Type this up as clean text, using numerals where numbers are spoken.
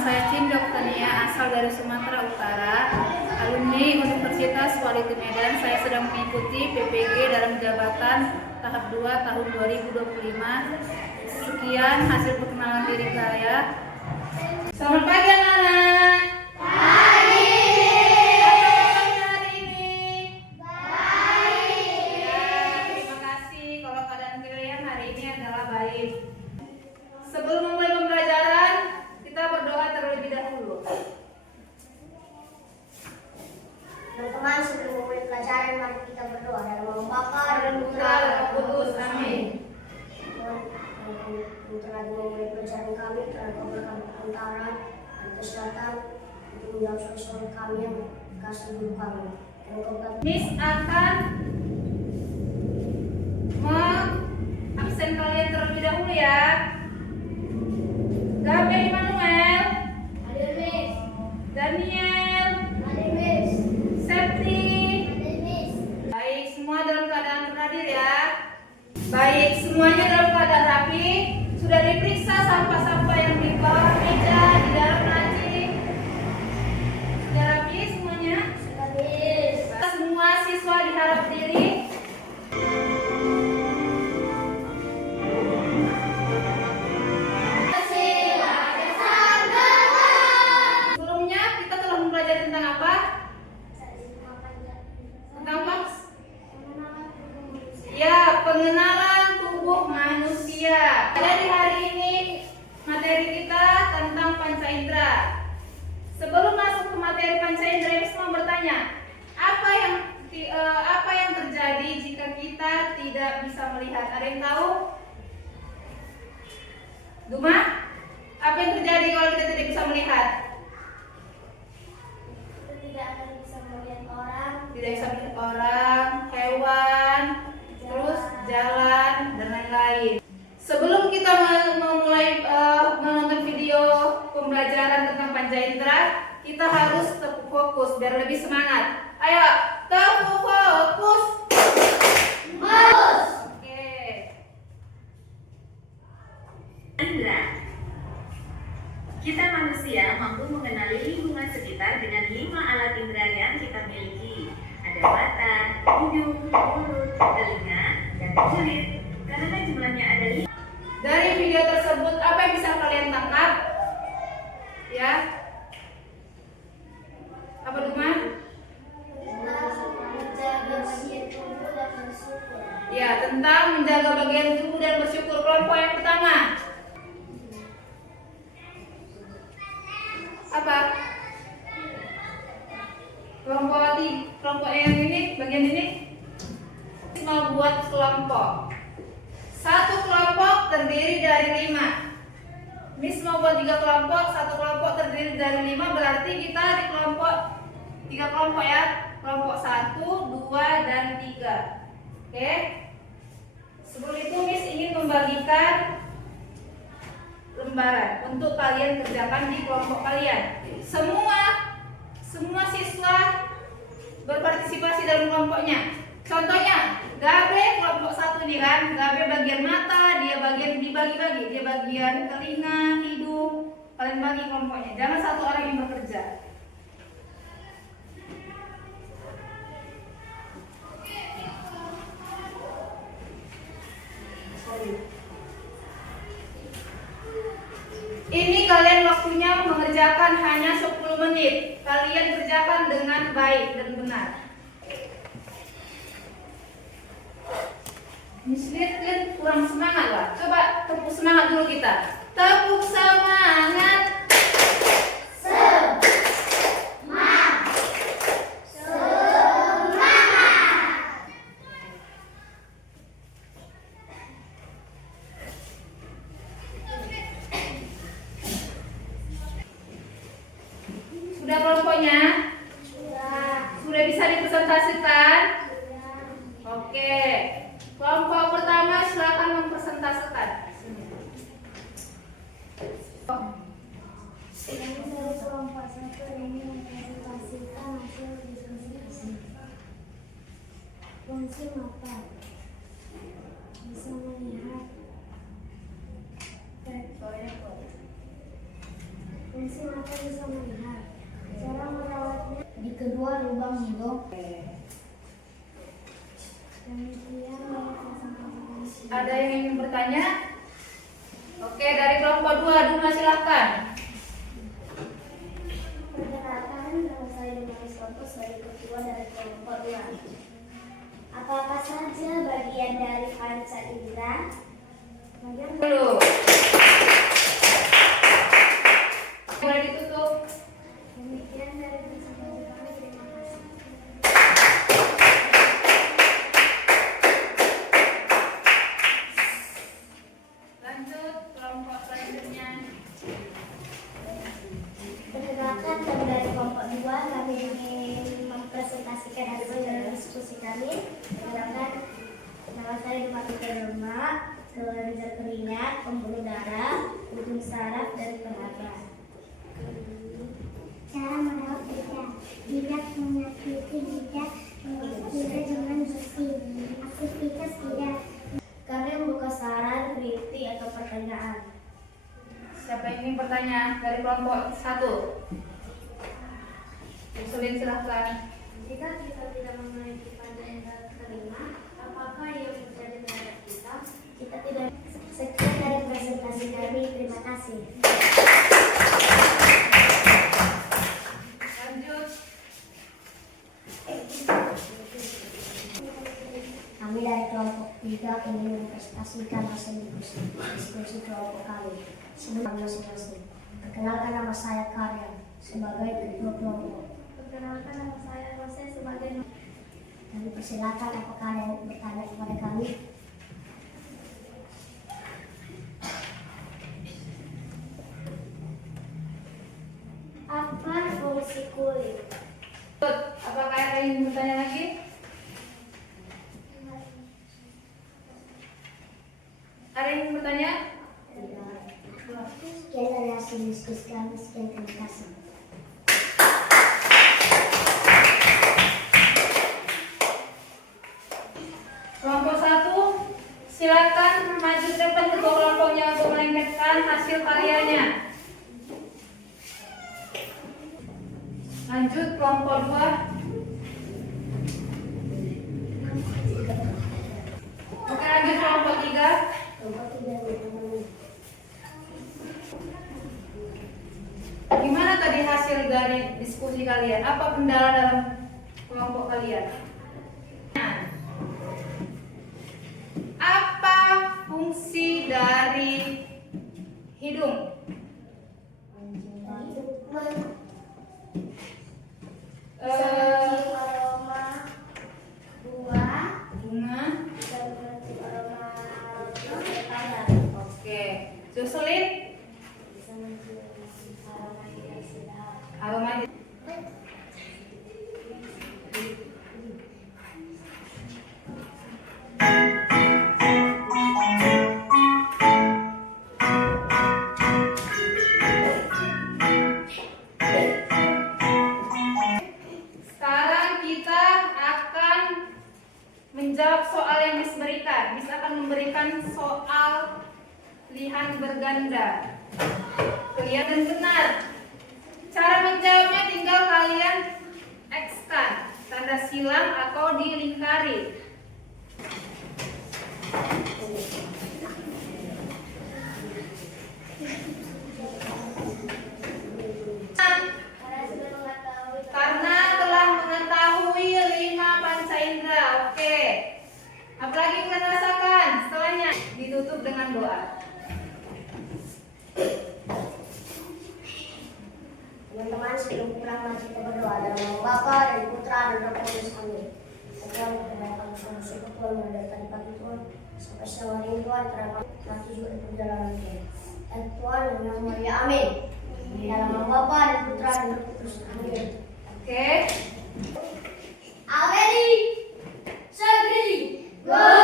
saya Cindy Oktania, asal dari Sumatera Utara, alumni Universitas Kualiti Medan. Saya sedang mengikuti PPG dalam jabatan tahap 2 tahun 2025. Sekian hasil perkenalan diri saya. Selamat pagi anak-anak. Pagi. Apa kabarnya hari ini? Baik. Ya, terima kasih. Kalau keadaan kalian hari ini adalah baik. Sebelum memulai pembelajaran, kita berdoa terlebih dahulu. Teman-teman, sebelum memulai pelajaran, mari kita berdoa dalam nama Bapa dan Putra dan Roh Kudus. Amin. Untuk lagi memulai pelajaran kami, telah memberikan perantara dan kesehatan untuk menjawab soal kami yang kasih guru kami. Miss akan absen kalian terlebih dahulu ya. Gabe Immanuel, Hadir, Miss. Daniel, Hadir, Miss. Septi. Hadir, Miss. Baik, semua dalam keadaan hadir ya. Baik, semuanya dalam keadaan rapi. Sudah diperiksa sampah-sampah yang di bawah meja, di dalam laci. Sudah rapi semuanya? Miss. Semua siswa diharap diri. Sebelumnya kita telah mempelajari tentang apa? Tentang apa? Ya, pengenalan tubuh manusia. Jadi hari ini materi kita tentang panca indera. Sebelum masuk ke materi panca indera, ini semua bertanya, apa yang terjadi jika kita tidak bisa melihat? Ada yang tahu? Duma? Apa yang terjadi kalau kita tidak bisa melihat? Kita tidak akan bisa melihat orang. Tidak bisa melihat orang, hewan, terus jalan dan lain-lain. Sebelum kita memulai menonton video pembelajaran tentang panca indera, kita harus tetap fokus biar lebih semangat. Ayo, tetap fokus. Fokus. Oke. Indra. Kita manusia mampu mengenali lingkungan sekitar dengan 5 alat indera yang kita miliki. Ada mata, hidung, mulut, telinga, dan kulit. Karena jumlahnya ada 5. Dari video tersebut apa yang bisa kalian tangkap? Ya. Apa Duma? Menjaga bagian tubuh dan bersyukur. Ya, tentang menjaga bagian tubuh dan bersyukur. Kelompok yang pertama. Apa? Kelompok yang ini, bagian ini mau buat kelompok. Satu kelompok terdiri dari 5. Miss mau buat 3 kelompok, satu kelompok terdiri dari 5, berarti kita di kelompok 3 kelompok ya. Kelompok 1, 2, dan 3. Oke. Sebelum itu Miss ingin membagikan lembaran untuk kalian kerjakan di kelompok kalian. Semua siswa berpartisipasi dalam kelompoknya. Contohnya, Gabe kelompok 1 nih kan, Gabe bagian mata, dia bagian dibagi-bagi, dia bagian telinga, hidung. Kalian bagi kelompoknya. Jangan satu orang yang bekerja. Ini kalian waktunya mengerjakan hanya 10 menit. Kalian kerjakan dengan baik dan benar. Miss lihat kan kurang semangat lah. Coba tepuk semangat dulu kita. Tepuk semangat. Sudah kelompoknya? Sudah bisa dipresentasikan? Oke. Kelompok pertama silakan mempresentasikan. Dari kelompok 1 ini mempresentasikan hasil diskusi. Fungsi mata bisa melihat. Fungsi mata bisa melihat. Cara merawatnya di kedua lubang hidung. Kemudian Ada yang ingin bertanya? Oke, dari kelompok 2, Duma silahkan. pergerakan nama saya dengan suatu sebagai ketua dari kelompok 2. Apa-apa saja bagian dari panca indera? Bagian Dulu. Boleh ditutup. demikian dari pensampaian kami. Terima kasih. Lanjut kelompok selanjutnya. Perkenalkan kami dari kelompok 2, kami ingin mempresentasikan hasil dari diskusi kami. Perkenalkan, nama saya Duma Dharma, kelenjar keringat, pembuluh darah, ujung saraf, dan penaga. Cara merawat lidah. Lidah menyakiti lidah, lidah dengan bersih. Aktivitas lidah. Kami membuka saran, kritik, atau pertanyaan. Siapa yang ingin bertanya dari kelompok 1? Selin silahkan. Jika kita tidak memiliki panca indera kelima, apakah yang terjadi terhadap kita? Kita tidak. Sekian dari presentasi kami. Terima kasih. Lanjut. Kami dari kelompok 3 ingin mempresentasikan hasil diskusi kelompok kami. Sebelum masing-masing. Perkenalkan, nama saya Karya sebagai ketua kelompok. Perkenalkan, nama saya Rose sebagai. Kami persilakan apakah ada yang bertanya kepada kami. Apa fungsi kulit? Apakah ada yang ingin bertanya lagi? Ada yang ingin bertanya? Sekian dari hasil diskusi kami. Sekian, terima kasih. Kelompok 1, silakan maju ke depan ketua kelompoknya untuk melengketkan hasil karyanya. Lanjut kelompok 2. Oke, lanjut kelompok 3. Kelompok 3 teman-teman. Gimana tadi hasil dari diskusi kalian? Apa kendala dalam kelompok kalian? Apa fungsi dari hidung? Mencium aroma buah Bunga. dan mencium aroma makanan. Oke. Jocelyn, Bisa mencium aroma yang sedap. aroma. Sekarang kita akan menjawab soal yang Miss berikan. Miss akan memberikan soal pilihan berganda. Clear dan benar. Cara menjawabnya tinggal kalian X-kan, tanda silang atau dilingkari. Karena telah mengetahui 5 panca indera. Oke. Apalagi yang kalian rasakan setelahnya? Ditutup dengan doa. Teman-teman, sebelum pulang mari kita berdoa dalam nama Bapa dan Putra dan Roh Kudus. Amin. Tuhan, kita bersyukur Tuhan mendatang pagi Tuhan sampai siang hari ini Tuhan terhadap nanti juga di perjalanan Tuhan. Dan Tuhan yang mulia, amin. Di dalam nama Bapa dan Putra dan Roh Kudus. Amin. Oke. Are ready? So ready. Go.